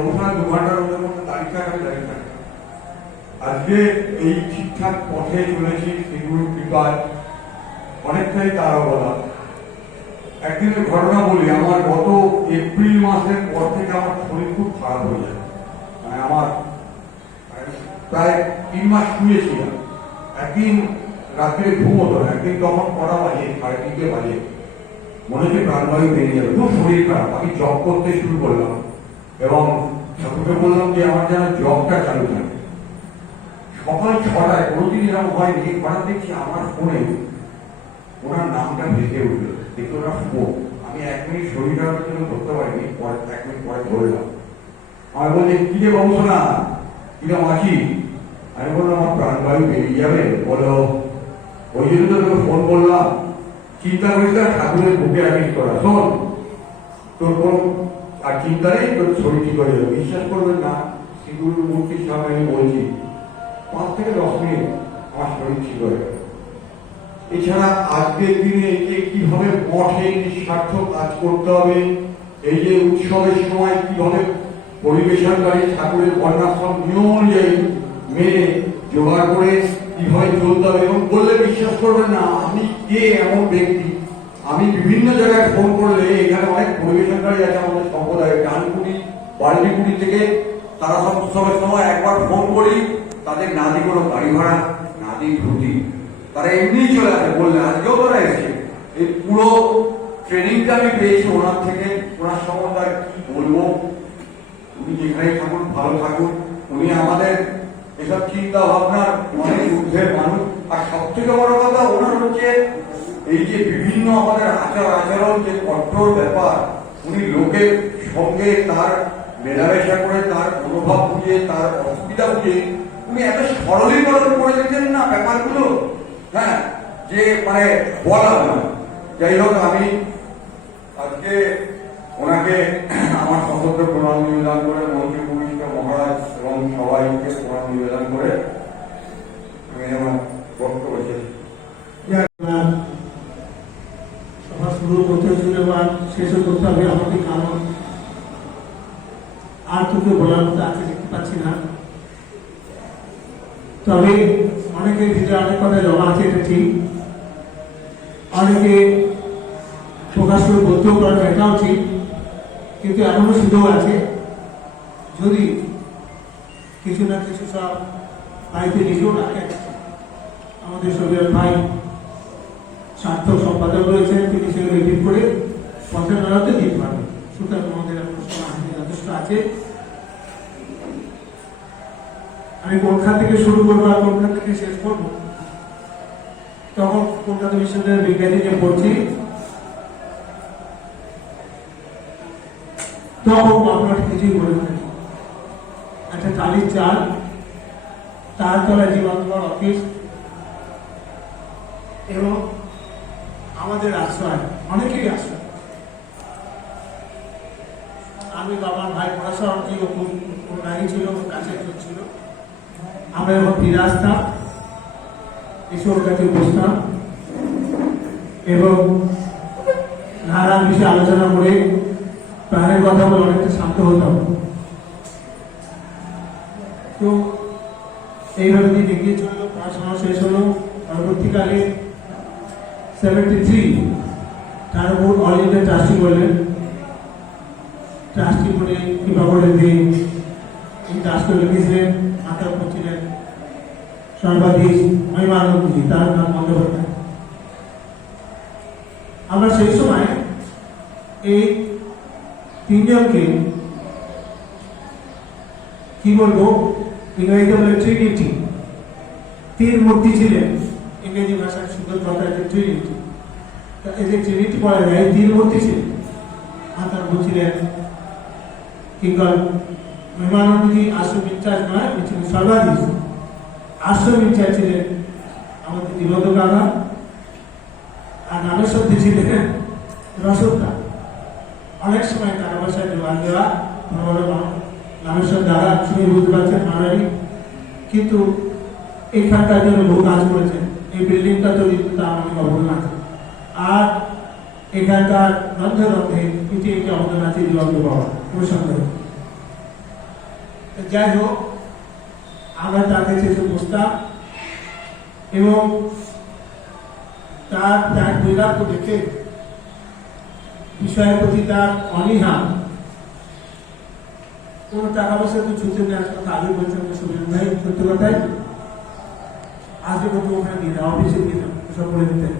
অনুষ্ঠান 2 ঘন্টার মধ্যে তারিখ থাকে, আমি দাঁড়িয়ে থাকি। আজকে এই ঠিকঠাক পথে চলেছি শ্রীগুরুর কৃপায়, অনেকটাই তারা বলা। একদিনের ঘটনা বলি, আমার গত এপ্রিল মাসের পর থেকে আমার শরীর খুব খারাপ হয়ে যায়। মানে আমার প্রায় 3 মাস শুয়েছিলাম। একদিন রাত্রে ঘুম হতো না, একদিন তখন করা বাজে 3:30 বাজে, মনে হচ্ছে প্রাণবায়ু বেরিয়ে যাবে, খুব শরীর খারাপ। আমি জব করতে শুরু করলাম এবং ঠাকুরকে বললাম যে আমার যেন জবটা চালু থাকে। সকাল 6টায়, কোনোদিন এরকম হয়নি, হঠাৎ দেখছি আমার ফোনে ওনার নামটা ভেসে উঠলো। দেখি ওনার ফোন। আমি 1 মিনিট শরীরটার জন্য ধরতে পারিনি, 1 মিনিট পরে ধরলাম। আর বলছে কি রে বংশনা কিরম আছি? আমি বললাম আমার প্রাণবায়ু বেরিয়ে যাবে। বলো ওই জন্য তো তোকে ফোন করলাম, চিন্তা করিস না, ঠাকুরের বুকে রাখিস করা। শোন, তোর কোন আর চিন্তা নেই, তোর শরীর ঠিক হয়ে যাবে। বিশ্বাস করবেন না, সিঁদুর মূর্তির সামনে আমি বলছি 5 থেকে 10 মিনিট আমার শরীর ঠিক হয়ে যাবে। এছাড়া আজকের দিনে এই যে কিভাবে মঠে নিঃস্বার্থ কাজ করতে হবে, এই যে উৎসবের সময় কিভাবে পরিবেশনকারী ঠাকুরের বর্ণাশ্রম নিয়ম অনুযায়ী মেনে জোগাড় করে কিভাবে চলতে হবে, এবং বললে বিশ্বাস করবেন না আমি কে এমন ব্যক্তি, আমি বিভিন্ন জায়গায় ফোন করলে এখানে অনেক পরিবেশনকারী আছে আমাদের সম্প্রদায়ে, ডানকুনি বাল্টিকুনি থেকে, তারা সব উৎসবের সময় একবার ফোন করি, তাদের না দিই কোনো গাড়ি ভাড়া, না দিই ধুতি, তারা এমনি চলে আসে। বললে আজকেও তারা এসেছে। এই পুরো ট্রেনিংটা আমি পেয়েছি ওনার থেকে। ওনার সম্বন্ধে আর কি বলবো, উনি যেখানেই থাকুন ভালো থাকুন। উনি আমাদের এসব চিন্তা ভাবনার অনেক ঊর্ধ্বের মানুষ। আর সব থেকে বড় কথা, ওনার হচ্ছে এই যে বিভিন্ন আমাদের আচার আচরণ যে কঠোর ব্যাপার, উনি লোকের সঙ্গে তার মেলামেশা করে, তার মনোভাব বুঝে, তার অসুবিধা বুঝে উনি এত সরলীকরণ করে দিতেন না ব্যাপারগুলো, হ্যাঁ, যে মানে বলা হয়। যাই হোক, আমি আজকে ওনাকে আমার সশস্ত্র প্রণাম নিবেদন করে, মন্ত্রী ভূমিষ্ঠ মহারাজ এবং সবাইকে প্রণাম নিবেদন করে আমি আমার বক্তব্য শেষ। সভা শুরু করতে হচ্ছিল বা শেষও করতে হবে আমাকে, কারণ আর তোকে বলার মতো আজকে দেখতে পাচ্ছি না। তবে অনেকের ভিতরে অনেক কথা জমা আছে, এটা ঠিক। অনেকে প্রকাশ করে বলতেও পারেন, এটাও ঠিক। কিন্তু এমনও সুযোগ আছে, যদি কিছু না কিছু সব বাড়িতে লিখেও রাখেন। আমাদের সবিয়াল ভাই সার্থক সম্পাদক রয়েছেন, তিনি সেগুলো এডিট করে পঞ্চায়েতে দিতে পারবেন। সুতরাং আমাদের এখন সময় যথেষ্ট আছে। আমি কোনখান থেকে শুরু করবো আর কোনখান থেকে শেষ করবো, তখন কলকাতা বিশ্ববিদ্যালয়ের বিজ্ঞানী যে পড়ছি, তখন আপনার কিছুই বলে থাকি। একটা টালির চাল, তার তলায় জীবনগড় অফিস, এবং আমাদের আশ্রয়, অনেকেরই আশ্রয়। আমি বাবার ভাই পড়াশোনা কোন গাড়ি ছিল, কাছে ছিল। আমরা যখন ফিরে আসতাম, এসে ওর কাছে বসতাম এবং নানান বিষয়ে আলোচনা করে প্রাণের কথা বলে অনেকটা শান্ত হতাম। তো এইভাবে দিন এগিয়ে চললো, পড়াশোনা শেষ হলো। পরবর্তীকালে 73 তার উপর অল ইন্ডিয়া ট্রাস্টি বললেন, ট্রাস্টি বলে কৃপা করে দিন এই ট্রাস্টে লিখেছিলেন, মাতা ছিলেন সর্বাধীশ মহিমানন্দজি, তার নাম বন্দ্যোপাধ্যায়। আমরা সেই সময় এই 3 জনকে কি বলবো, ইংরেজিতে বলে ট্রিনিটি, 3 মূর্তি ছিলেন। ইংরেজি ভাষার সুন্দর কথা হচ্ছে ট্রিনিটি। এই যে ট্রিনিটি বলা যায়, 3 মূর্তি ছিলেন। মাতার ছিলেন কিঙ্কর মহিমানন্দজি, আশ্রম ইনচার্জ নয়, ছিলেন সর্বাধীশ। আশ্রম ইনচার্জ ছিলেন আমাদের দিবঙ্গ কাকা, আর নামের সাথে ছিলেন রসদা। অনেক সময় টাকা পয়সায় যোগান দেওয়া, নামের সাথে দ্বারা শুনে বুঝতে পারছেন মারারি, কিন্তু এইখানটার জন্য বহু কাজ করেছেন। এই বিল্ডিংটা তৈরি করতে আমার অনেক অবদান আছে, আর এখানকার রন্ধে রন্ধে এটি একটি অবদান আছে দিবঙ্গ বাবা, কোনো সন্দেহ। যাই হোক, আমরা তার কাছে এসে বসতাম এবং তার ত্যাগ বৈরাগ্য দেখে, বিষয়ের প্রতি তার অনীহা, কোন টাকা পয়সা তো ছুটে নেওয়ার কথা আগে বলছেন সুবিধা ভাই, সত্য কথাই আজকে কত ওখানে দিয়ে দাও, অফিসে দিয়ে দাও, সব করে দিতেন।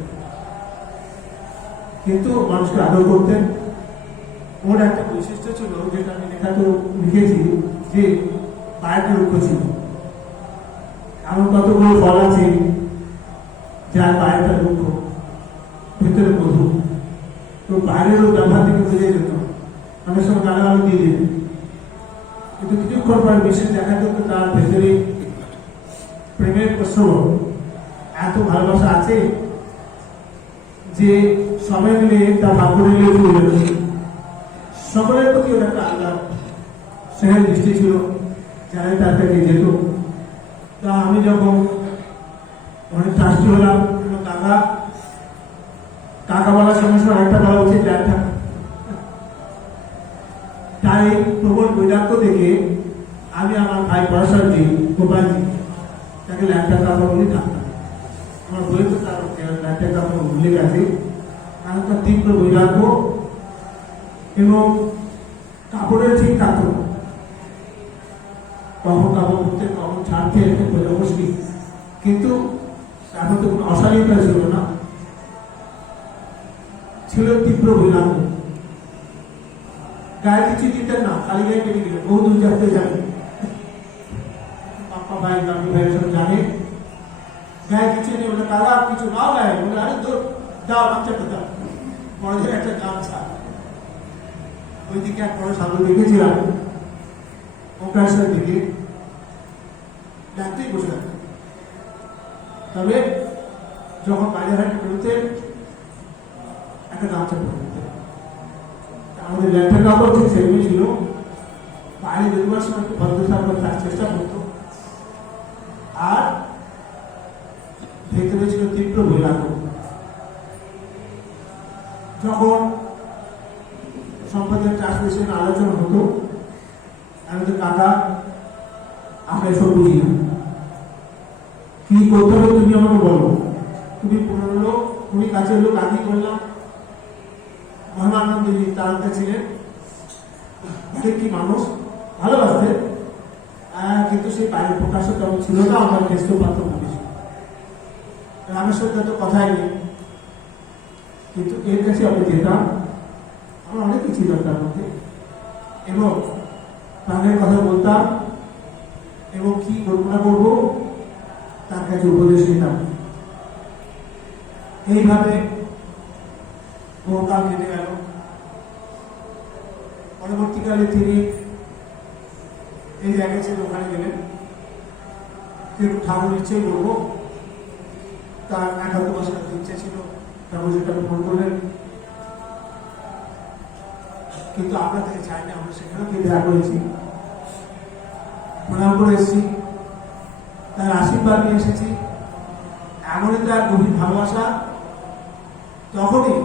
কিন্তু মানুষকে আদর করতেন। ওর একটা বৈশিষ্ট্য ছিল, যেটা আমি লেখা তো লিখেছি, যে পায়ের রুক্ষ ছিল। এমন কতগুলো ফল আছে যার পায়েরটা রুক্ষ, ভেতরে মধু। তো বাইরেরও ব্যবহার থেকে বুঝে যেত, অনেক সময় গালাগালি দিয়ে দিত। কিন্তু কিছুক্ষণ পরে বিশেষ দেখা যেত তার ভেতরে প্রেমের প্রশ্ন এত ভালোবাসা আছে যে সবাই মিলে তা ভাগ করে নিয়ে চলে যেত। সকলের প্রতি ওর একটা আলাদা স্নেহের দৃষ্টি ছিল, যারা তার কাছে যেত। তা আমি যখন অনেক ট্রাস্টি হলাম, কাকা কাকা বলার সঙ্গে সঙ্গে একটা বলা উচিত ল্যাব থাকা। তাই প্রবল বৈরাগ্য দেখে আমি আমার ভাই পরাশরজি গোপালজি তাকে ল্যাবটা কাকা বলে ডাকতাম। আমার বই তো তার ল্যাবটা কাকা উল্লেখ আছে, কারণ তার তীব্র বৈরাগ্য এবং কাপড়ের ঠিক থাকতো, কখন কাপড় করতে কখন ছাড়তে মুশকিল, কিন্তু তার মধ্যে কোনো অশালীনতা ছিল না, ছিল তীব্র বৈরাগ্য। গায়ে কিছু দিতেন না, খালি গায়ে কেটে দিলেন, বহু দূর যাতে জানে পাপা ভাই গামি ভাই সব জানে। গায়ে কিছু নেই বলে তারা কিছু নাও গায়ে বলে আরে তো দাও বাচ্চাটা দাও, বড়দের একটা গামছা। ওইদিকে এক বড় সাধু দেখেছিলাম ওকাশের দিকে ডাকতেই বসে থাকতো, তবে যখন বাইরে হাটে বেরোতে একটা গামছা পরে দিতে। আমাদের ল্যাপটপ কাপড় ঠিক সেরকমই ছিল, বাইরে বেরোবার সময় একটু ভদ্রতা থাকার চেষ্টা করতো, আর ভেতরে ছিল তীব্র বৈরাগ্য। যখন সম্পদের ট্রান্সলেশন আলোচনা হতো, আমি তো কাকা আমরা এসব বুঝি না, কি করতে হবে তুমি আমাকে বলো। তুমি পুরনো লোক, তুমি কাছের লোক, আগে বললাম মহামানন্দজি তারকা ছিলেন, কি মানুষ ভালোবাসতেন, কিন্তু সেই বাইরের প্রকাশও তেমন ছিল না, আমার টেস্ট পাত্র মানুষ রামের সঙ্গে তো কথাই নেই, কিন্তু এর কাছে আমি যেতাম, আমার অনেক কিছু দরকার মধ্যে, এবং প্রাণের কথা বলতাম এবং কি কল্পনা করবো তার কাছে উপদেশ নিতাম। এইভাবে বহুকাল কেটে গেল। পরবর্তীকালে তিনি এই জায়গায় ছিল ওখানে গেলেন, কিন্তু ঠাকুর ইচ্ছে করবো, তার একান্ত বসার ইচ্ছে ছিল, ঠাকুর সেটাকে ফোন করলেন, কিন্তু আমরা তাকে চাই না, আমরা সেখানেও গিয়ে দেখা করেছি, প্রণাম করে এসেছি, তার আশীর্বাদ নিয়ে এসেছি। এমনই তার গভীর ভালোবাসা, তখনই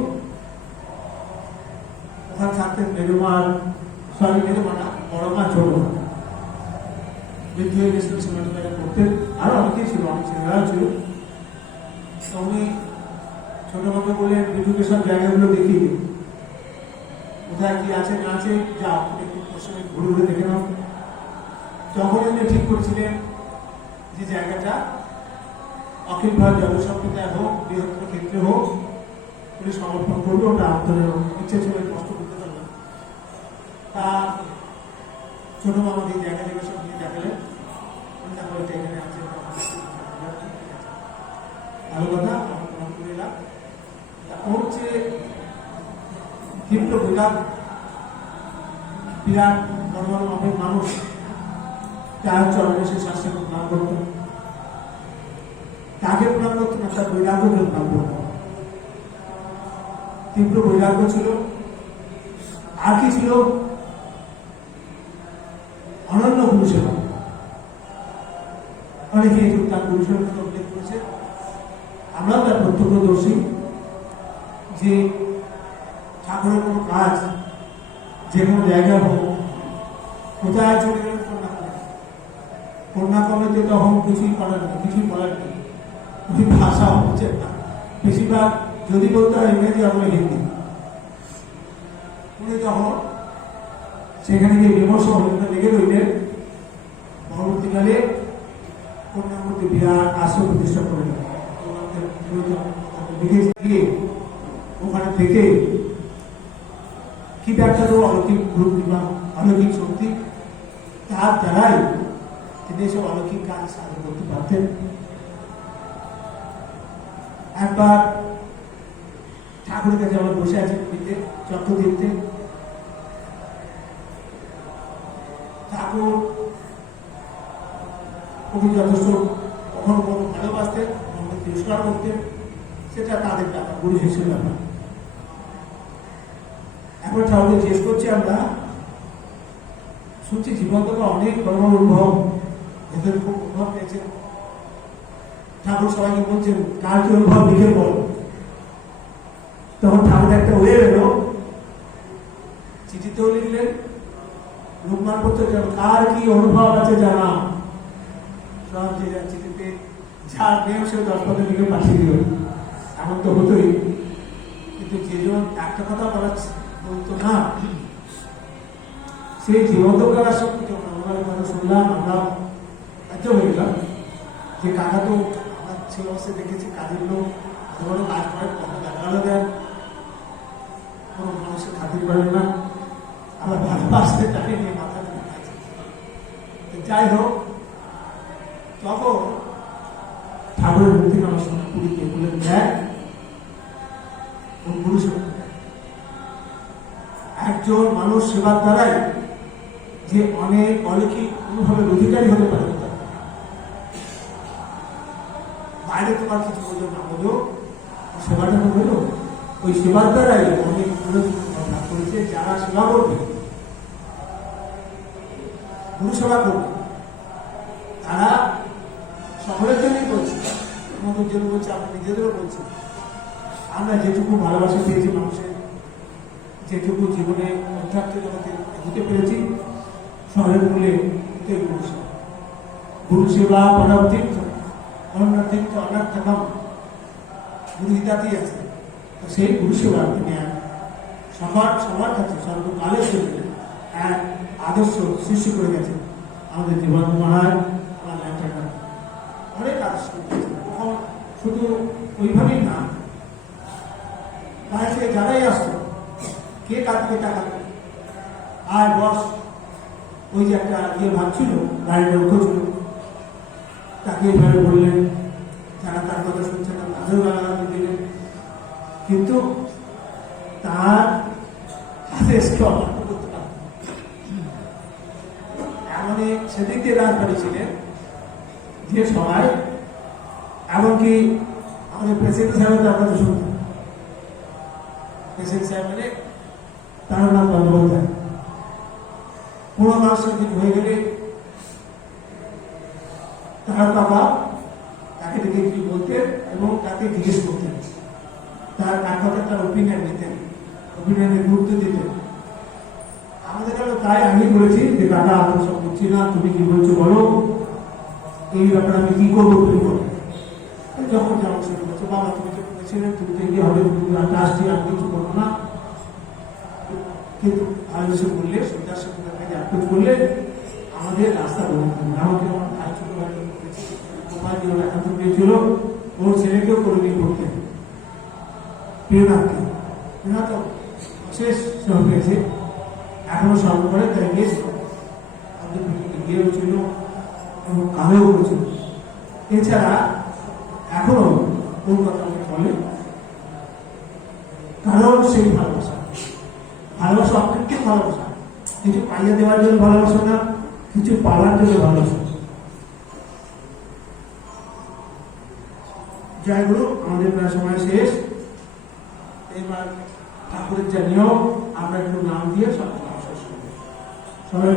ওখানে থাকতেন মেরুমার, সরি মেরুমা না, বড় মা ছোট মা, বৃদ্ধি হয়ে গেছিল, সীমাটা করতেন, আরো অনেকেই ছিল, অনেক ছেলেরাও ছিল। উনি ছোট মাকে বলে বিদ্যুতের সব জায়গাগুলো দেখিয়ে দিন, কোথায় কি আছে না আছে, যাও একটু ঘুরে ঘুরে দেখে নাও। তখন উনি ঠিক করছিলেন যে জায়গাটা অখিল ভারত জনসম্প্রদায় হোক, বৃহত্তর ক্ষেত্রে হোক, উনি সমর্পণ করবে, ওটা আপনাদের ইচ্ছে ছিল, কষ্ট করতে পারবেন। তা ছোট মামাকে এই জায়গা জায়গা সব নিয়ে দেখালেন, তারপরে এটা এখানে আছে, ভালো কথা, আমার প্রণাম করে এলাম। ওর হচ্ছে তীব্র বিরাট বড় বড় মাপের মানুষ, তার চরণে সে শাস্ত্রকে প্রণাম করত, তাকে প্রণাম করতো না, তার বৈরাগ্যকে প্রণাম করত। তীব্র বৈরাগ্য ছিল, আর কি ছিল, অনন্য গুরুসেবা। অনেকে তার গুরুসেবার কথা উল্লেখ করেছে, আমরাও তার প্রত্যক্ষদর্শী যে ঠাকুরের কোনো কাজ যে কোনো জায়গায় হোক, কোথায় চলে গেলেন কন্যাক্রমেতে, তখন কিছুই করার নেই, কিছুই বলার নেই, ভাষা হচ্ছে না, বেশিরভাগ যদি বলতে হয় ইংরেজি অথবা হিন্দি। উনি তখন সেখানে গিয়ে বিমর্ষ হলেন, লেগে রইলেন। পরবর্তীকালে কন্যার মধ্যে বিরাট আশ্রয় প্রতিষ্ঠা করে গিয়ে ওখানে থেকে কি ব্যাখ্যা দেবো, অলৌকিক রূপ কিংবা অলৌকিক শক্তি, তার দ্বারাই তিনি এসব অলৌকিক কাজ সাধন করতে পারতেন। একবার ঠাকুরের কাছে আমার বসে আছেন চক্র দেখতে, ঠাকুর কবি যথেষ্ট কখনো কখনো ভালোবাসতেন, কখনো তিরস্কার করতেন, সেটা তাদের ব্যাপার, গুরু শিষ্যের ব্যাপার। এখন ঠাকুরকে জিজ্ঞেস করছি আমরা, শুনছি জীবন থেকে অনেক বড় বড় অনুভব, এদের খুব অনুভব পেয়েছে। ঠাকুর সবাইকে বলছেন কার কি অনুভব লিখে বল। তখন ঠাকুর একটা হয়ে এলো, চিঠিতেও লিখলেন, লোকমান করতে কার কি অনুভব আছে জানা। সব যে চিঠিতে যার নেম সে 10 লিখে পাঠিয়ে দিল, এমন তো হতোই। কিন্তু যেজন একটা কথা বলতো না, সেই জীবন্ত করার সঙ্গে যখন আমরা কথা শুনলাম, আমরা বাধ্য হয়ে গেলাম যে কাকা তো আমরা সেই অবস্থায় দেখেছি, কাজের লোক এত বড় কাজ করেন, কত দেখালো দেন, কোনো মানুষের খাতির করেন না, আমরা ভালোবাসতে তাকে নিয়ে মাথা যাই হোক। তখন ঠাকুরের মুখ থেকে আমার সঙ্গে পুরীকে বললেন, দেখ গুরু সেবা, একজন মানুষ সেবার দ্বারাই যে অনেক অলৌকিক অনুভবের অধিকারী হতে পারে। বাইরে তোমার কিছু বোঝো না বোঝো, সেবাটা তো হলো, ওই সেবার দ্বারাই অনেক অলৌকিক লাভ করেছে। যারা সেবা করবে, গুরু সেবা করবে, তারা সকলের জন্যই বলছে, আমাদের জন্য বলছে, আমরা নিজেদেরও বলছি। আমরা যেটুকু ভালোবাসা পেয়েছি মানুষের, যেটুকু জীবনে অধ্যাত্ম জগতে এগোতে পেরেছি, শহরের মূলে গুরু সেবা। গুরু সেবা পরম তীর্থ, অন্য তীর্থ অনার্থকম, গুরু হিতাতেই আছে। তো সেই গুরু সেবা তিনি সবার কাছে সর্বকালের জন্য এক আদর্শ সৃষ্টি করে গেছেন। আমাদের জীবন মহারাজ অনেক আদর্শ শুধু ওইভাবেই না, বাইরে থেকে যারাই আসতো, কে কার থেকে টাকা আর বস, ওই যে একটা ভাবছিল, গাড়ির লক্ষ্য ছিল, তাকে এভাবে বললেন, যারা তার কথা শুনছে না তাদেরও গালাগালি দিলেন, কিন্তু তার আদেশকে অমান্য করতে পারত। এমনই সেদিক দিয়ে রাজবাড়ি ছিলেন যে সবাই, এমনকি আমাদের প্রেসিডেন্ট সাহেব তার কথা শুনতেন। প্রেসিডেন্ট সাহেব মানে তার নাম বন্দ্যোপাধ্যায়। কোনো মানুষের কিছু হয়ে গেলে তার বাবা তাকে দেখে কি বলতেন এবং তাকে জিজ্ঞেস করতেন, তার কথা তার ওপিনিয়ন নিতেন, ওপিনিয়নে গুরুত্ব দিতেন। আমাদের কাছে তাই আমি বলেছি যে দাদা আমি সব বুঝছি না, তুমি কি বলছো বলো, এই ব্যাপারে আমি কি করবো তুমি বলো। যখন যাও শুরু করছো, বাবা তুমি তো বলেছিলে তুমি তো এগিয়ে হবে, তুমি আসছি, আমি কিছু করবো না। কিন্তু ভালোবেসে বললে, সন্ধ্যার সাথে তাকে অ্যাপ্রোচ করলে আমাদের রাস্তা বলে দেবেন। আমাকে আমার ভাই ছোট ভাই তোমার যে একান্ত পেয়েছিল, ওর ছেলেকেও করে নিয়ে পড়তেন, প্রিয়নাথকে। প্রিয়নাথ শেষ পেয়েছে, এখনো স্মরণ করে, তাই গিয়েছিল, গিয়েও ছিল এবং কামেও করেছিল। এছাড়া এখনো ওর কথা আমাকে বলে, কারণ সেই ভালোবাসা অপেক্ষা ভালোবাসা, কিছু পাইয়ে দেওয়ার জন্য ভালোবাসা না, কিছু পাওয়ার জন্য ভালোবাসা। জয় গুরু। আমাদের প্রায় সময় শেষ, এবার ঠাকুরের যা নিয়ম আমরা একটু নাম দিয়ে সব সবাই